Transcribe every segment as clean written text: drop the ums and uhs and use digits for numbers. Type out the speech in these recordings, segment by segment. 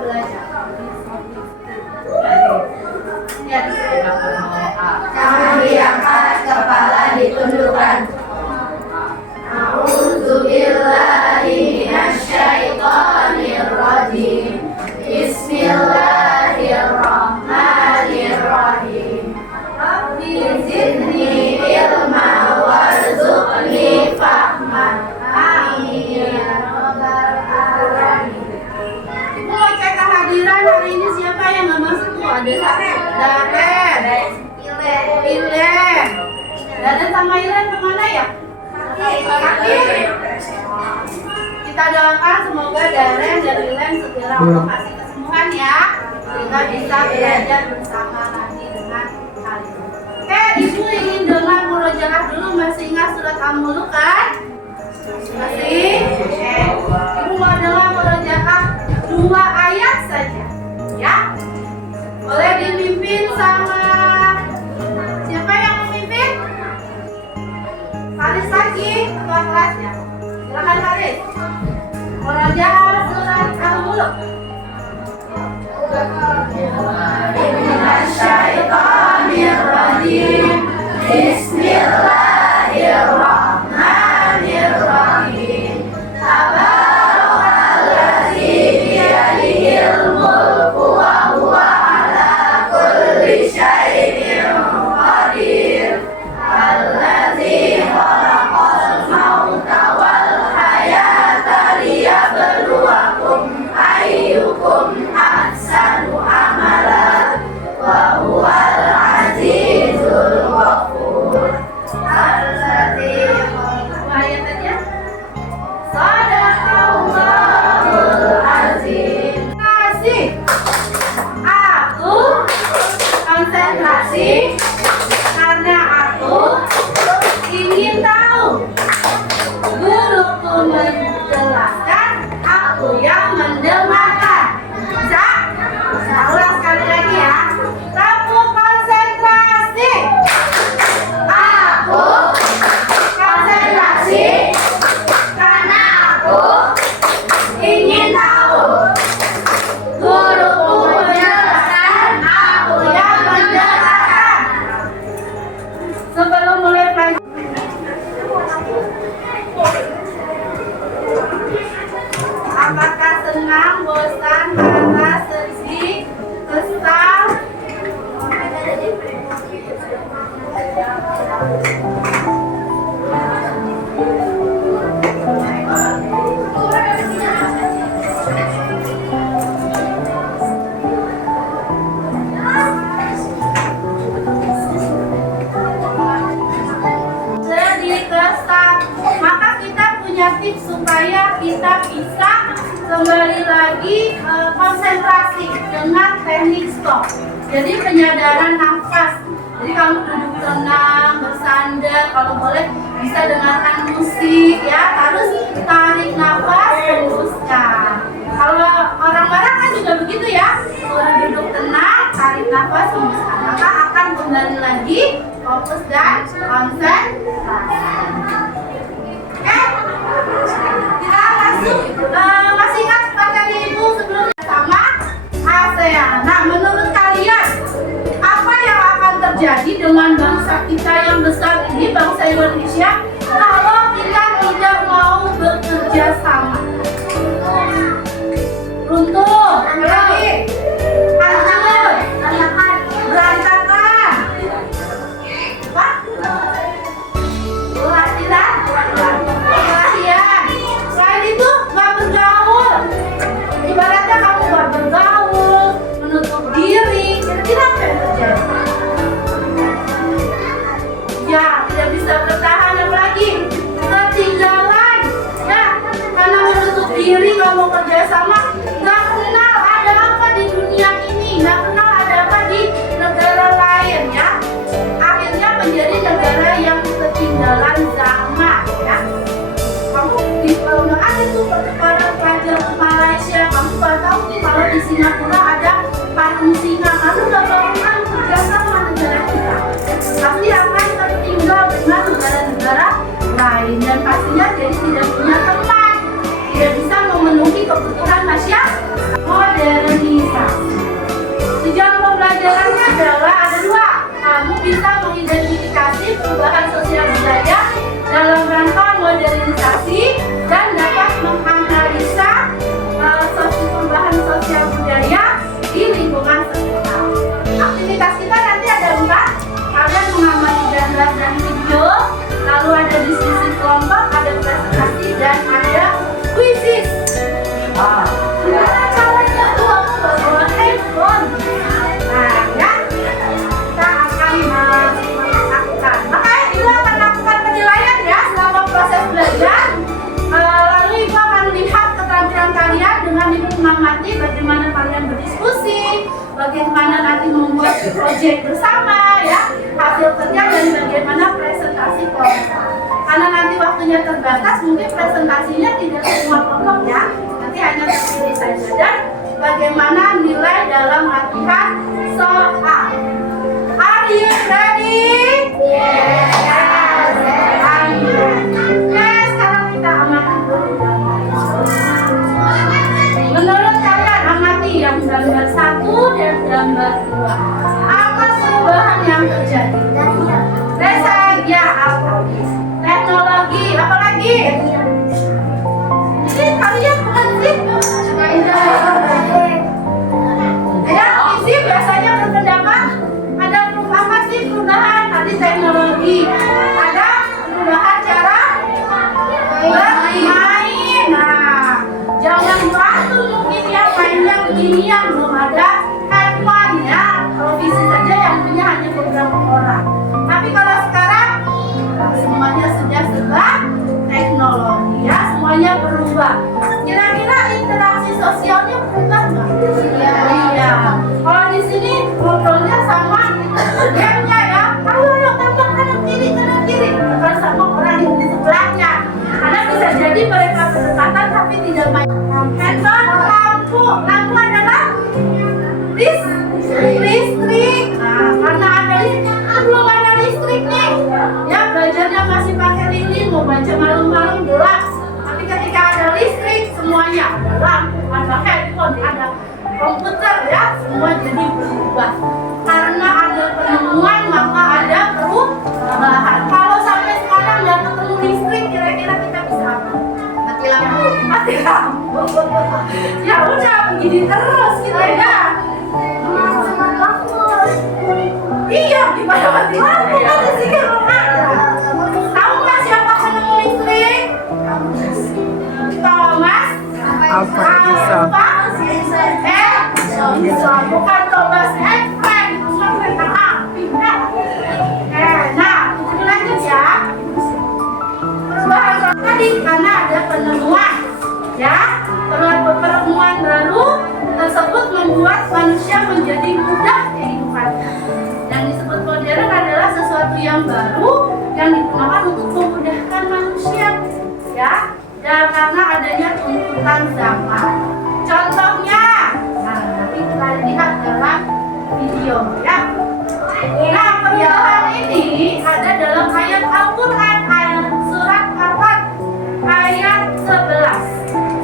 belajar. Ya, Tangan diangkat, kepala ditundukkan. A'udzubillahi minasyaitonir rajim. Bismillahirrahmanirrahim. Rabbi zidni ilma warzuqni fahman. Amin ya rabbal alamin. Ibu mau cek kehadiran hari ini siapa yang nggak masuk tuh? Ada Daren, Ilen. Daren sama Ilen kemana ya? Sakit. Kita doakan semoga Daren dan Ilen segera Allah kasih kesembuhan ya, sehingga bisa belajar bersama lagi dengan kalian. Oke, Ibu ingin dengar murojaah dulu. Masih ingat surat Al-Mulk kan? Masih? Oke. Ibu mau dengar murojaah 2 ayat saja, ya? Boleh dipimpin sama siapa yang memimpin? Haris lagi, ketua kelasnya. Silakan Haris. Murojaah surat Al-Mulk. Minasyaitonirrajim. Bismillahirrahmanirrahim. Tabarakalladzi biyadihil mulku wa huwa ala kulli syai'in qadir. Alladzi khalaqal mauta wal hayata liyabluwakum ayyukum ahsanu amala wa huwal azizul ghafur. Alladzi Ayat aja. Shadaqallahul azim. Kasih. Aku konsentrasi karena aku ingin tahu. Guruku menjelaskan, aku yang mendengarkan. Bisa? Saya ulang sekali lagi ya. Kamu konsentrasi. Aku konsentrasi karena aku ingin tahu. Guruku menjelaskan, aku yang mendengarkan. Sebelum mulai pelajaran, apakah senang, bosan, marah, sedih, kesal? Sedih, kesal. Maka kita punya tips supaya kita bisa kembali lagi konsentrasi dengan teknik stop. Jadi penyadaran nafas. Jadi kamu duduk tenang, bersandar, kalau boleh bisa dengarkan musik ya. Harus tarik nafas, hembuskan. Kalau orang-orang kan juga begitu ya. Suruh duduk tenang, tarik nafas, hembuskan. Maka akan kembali lagi fokus dan konsentrasi. Kita masih ingat materi ibu sebelumnya sama ASEAN. Nah, menurut kalian apa yang akan terjadi dengan bangsa kita yang besar ini, bangsa Indonesia, kalau kita tidak mau bekerja sama? Runtuh, lagi, hancur, berantakan. Apa? Perhatian. Selain itu nggak bergaul. Ibaratnya kamu nggak bergaul, menutup diri, kira-kira apa yang terjadi? Ya, tidak bisa bertahan, apalagi ketinggalan. Ya, karena menutup diri, kamu kerja sama, nggak kenal ada apa di dunia ini, nggak kenal ada apa di negara lain ya. Akhirnya menjadi negara yang ketinggalan zaman ya. Kamu di nggak ada tuh pertukaran pelajar ke Malaysia, kamu nggak tahu nih kalau di Singapura ada patung singa, kamu nggak bakalan kerja sama negara kita. Tapi akan tertinggal dengan negara-negara lain dan pastinya jadi tidak punya teman, tidak bisa memenuhi kebutuhan masyarakat. Modernisasi. Tujuan pembelajarannya adalah ada dua. Kamu bisa mengidentifikasi perubahan sosial budaya dalam rangka modernisasi dan dapat menganalisa perubahan sosial budaya di lingkungan sekitar. Aktivitas kita nanti ada 4. Kalian mengamati gambar dan video, lalu ada diskusi kelompok, ada presentasi, dan ada kuisis. Gimana caranya tuh aku bawa handphone? Nah, ya, kita akan melakukan. Makanya Ibu akan lakukan penilaian ya selama proses belajar. Lalu Ibu akan lihat keterampilan kalian dengan Ibu mengamati bagaimana kalian berdiskusi, bagaimana nanti membuat proyek bersama, ya, hasil kerja dan bagaimana presentasi kelompok. Karena nanti waktunya terbatas, mungkin presentasinya tidak semua kelompok ya. Nanti hanya terpilih saja. Dan bagaimana nilai dalam latihan soal. Are you ready? Yes. Are you ready? Nah, sekarang kita amati dulu. Menurut kalian amati yang gambar 1 dan gambar 2. Apa perubahan yang terjadi? Resa, ya apa? Teknologi, apa lagi? Ini kalian bukan sih? Ya, isi biasanya berpendapat ada apa sih perubahan? Tadi teknologi, ada perubahan cara bermain. Nah, jangan waktu mungkin yang mainnya beginian belum ada handphone ya. Televisi saja yang punya hanya beberapa orang. Tapi kalau sekarang semuanya sudah serba teknologi ya, semuanya berubah. Kira-kira interaksi sosialnya berubah nggak? Iya. Kalau di sini ngobrolnya sama gamenya ya, ayo tembak kanan kiri, bukan sama orang yang di sebelahnya. Karena bisa jadi mereka berdekatan tapi tidak main. Handphone, lampu adalah listrik. Nah, karena ada listrik, belum ada listrik nih. Ya, belajarnya masih pakai lilin, mau baca malam-malam gelap. Tapi ketika ada listrik, semuanya ada lampu, ada handphone, ada komputer ya, semua jadi berubah. Karena ada penemuan, maka ada perubahan. Kalau sampai sekarang nggak ketemu listrik, kira-kira kita bisa apa? Mati lampu. Ya udah begini terus kita ya. Iya, gimana mati lampu kan listriknya belum ada. Tahu nggak siapa penemu listrik? Thomas Alva Edison. Bukan Thomas Edison, bukan kereta api. Nah, lanjut ya. Perubahan tadi karena ada penemuan, ya. Penemuan baru tersebut membuat manusia menjadi mudah kehidupannya. Yang disebut modern adalah sesuatu yang baru yang digunakan untuk memudahkan manusia, ya. Dan karena adanya tuntutan zaman. Contohnya, nah nanti kita lihat dalam video, ya. Nah, perubahan ini ada dalam ayat Al-Quran, ayat surat Ar-Ra'd, ayat 11.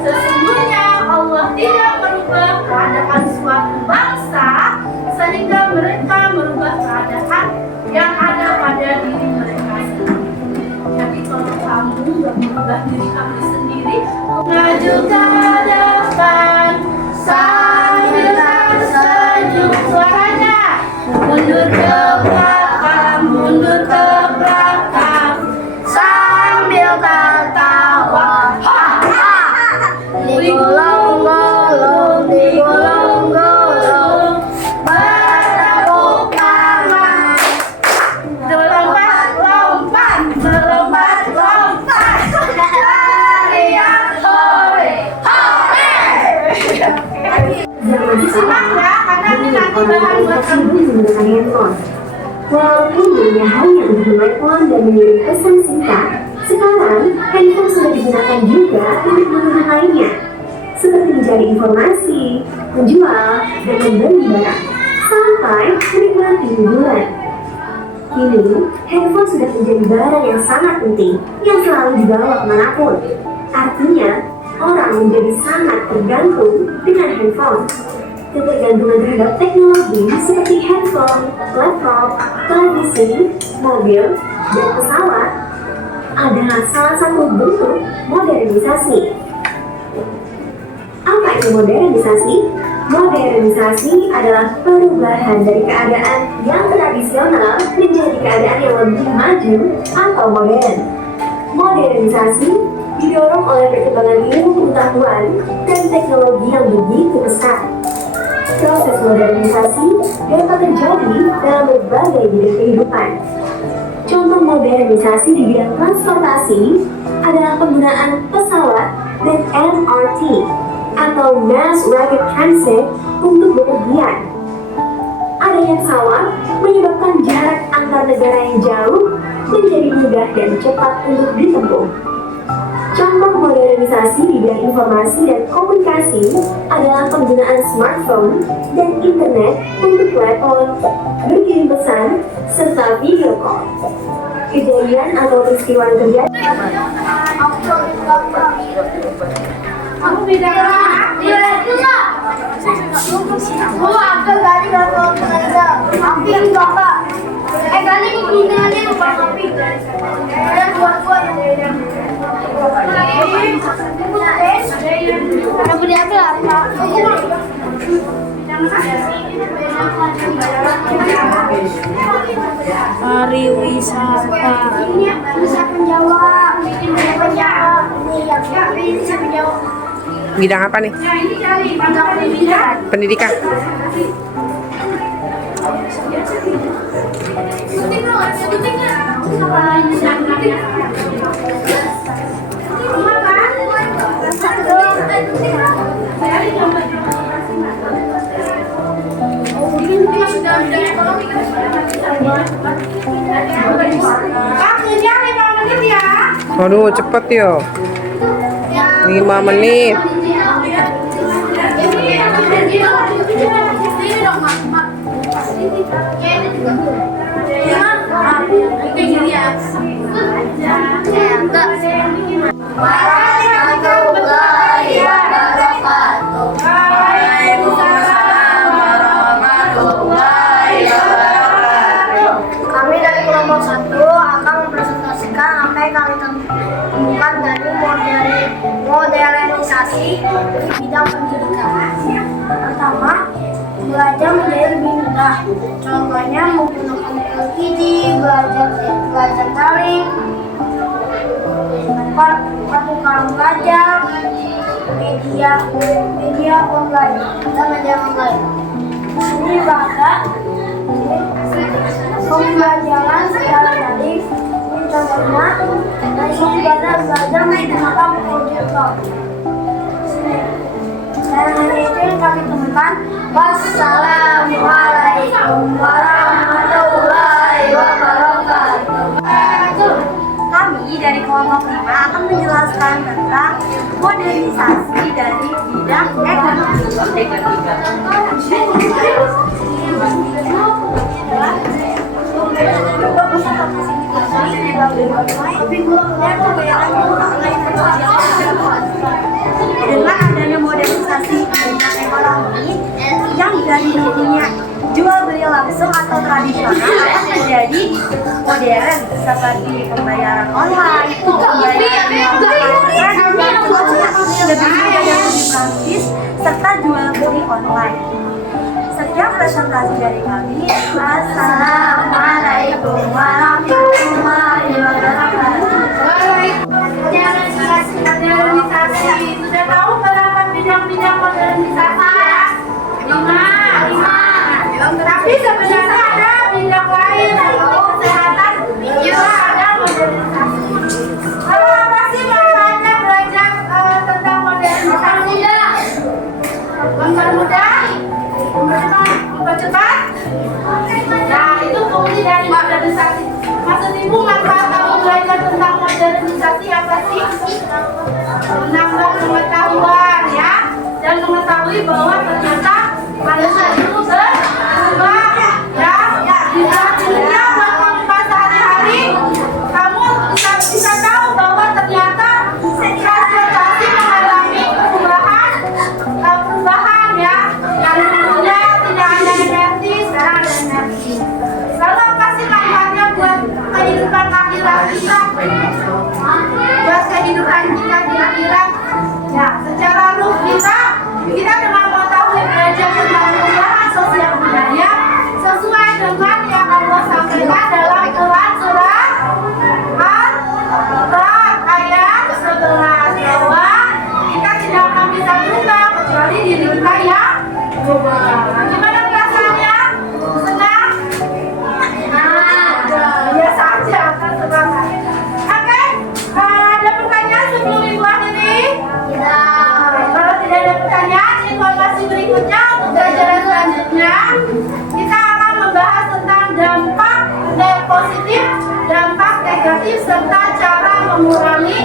Sesungguhnya Allah tidak merubah keadaan suatu bangsa sehingga mereka merubah keadaan yang ada pada diri mereka sendiri. Jadi kalau kamu nggak merubah diri kamu sendiri, maju ke depan sambil tersenyum, suaranya mundur ke belakang, mundur ke belakang sambil tertawa. Digulung-gulung, digulung-gulung, bertepuk tangan, melompat-lompat, melompat-lompat, teriak hore, hore. Disimak ya, karena ini nanti bahan buat kamu. Menggunakan handphone. Walaupun dulunya hanya untuk menelpon dan mengirim pesan singkat, sekarang handphone sudah digunakan juga untuk kebutuhan lainnya, seperti mencari informasi, menjual, dan membeli barang, sampai menikmati hiburan. Kini, handphone sudah menjadi barang yang sangat penting yang selalu dibawa kemanapun. Artinya, orang menjadi sangat tergantung dengan handphone. Ketergantungan terhadap teknologi seperti handphone, laptop, televisi, mobil, dan pesawat adalah salah satu bentuk modernisasi. Apa itu modernisasi? Modernisasi adalah perubahan dari keadaan yang tradisional menjadi keadaan yang lebih maju atau modern. Modernisasi didorong oleh perkembangan ilmu pengetahuan dan teknologi yang begitu pesat. Proses modernisasi dapat terjadi dalam berbagai bidang kehidupan. Contoh modernisasi di bidang transportasi adalah penggunaan pesawat dan MRT atau Mass Rapid Transit untuk bepergian. Adanya pesawat menyebabkan jarak antar negara yang jauh menjadi mudah dan cepat untuk ditempuh. Contoh modernisasi di bidang informasi dan komunikasi adalah penggunaan smartphone dan internet untuk telepon, berkirim pesan, serta video call. Kejadian atau peristiwa yang terjadi. Kamu beda kan? Oh, aku tadi kalau api bapak. Tadi kemungkinannya bukan api. Ada buat-buat yang beda. Ada beli apa? Pariwisata. Bisa menjawab. Bisa menjawab. Bidang apa nih? Nah, ini cari bidang pendidikan. Pendidikan. Kak, kerja 5 menit ya. Waduh, cepet ya. 5 menit. Warahmatullahi wabarakatuh. Waalaikumsalam warahmatullahi wabarakatuh. Kami dari kelompok 1 akan mempresentasikan apa yang kami temukan dari modernisasi di bidang pendidikan. Pertama, belajar menjadi lebih mudah. Contohnya menggunakan LPG, belajar daring, pertukaran pelajar, media online dan media online. Ini bahasa pembelajaran secara daring. Contohnya, belajar menggunakan komputer. Dan hanya itu yang kami temukan. Wassalamualaikum warahmatullahi wabarakatuh. Kami dari kelompok 5 akan menjelaskan tentang modernisasi dari bidang ekonomi. Dengan adanya modernisasi bidang ekonomi yang dari dulunya jual beli langsung atau tradisional akan menjadi modern seperti pembayaran online, pembayaran lebih mudah dan lebih praktis serta jual beli online. Sekian presentasi dari kami. Assalamualaikum warahmatullahi wabarakatuh. Modernisasi. Sudah tahu berapa bidang-bidang modernisasi ya? 5. Tapi sebenarnya ada bidang lain, kesehatan juga ada modernisasi. kehadiran. Ya, secara ruh kita dengan mengetahui belajar tentang perubahan sosial budaya sesuai dengan yang Allah sampaikan dalam Quran surat Al-Ra'd ayat 11 bahwa kita tidak akan bisa berubah kecuali diminta yang berubah. Gimana perasaannya? Senang? Biasa aja kan semangat. Oke, ada pertanyaan sebelum ibu akhiri? Kalau tidak ada pertanyaan, informasi berikutnya untuk pelajaran selanjutnya kita akan membahas tentang dampak positif, dampak negatif serta cara mengurangi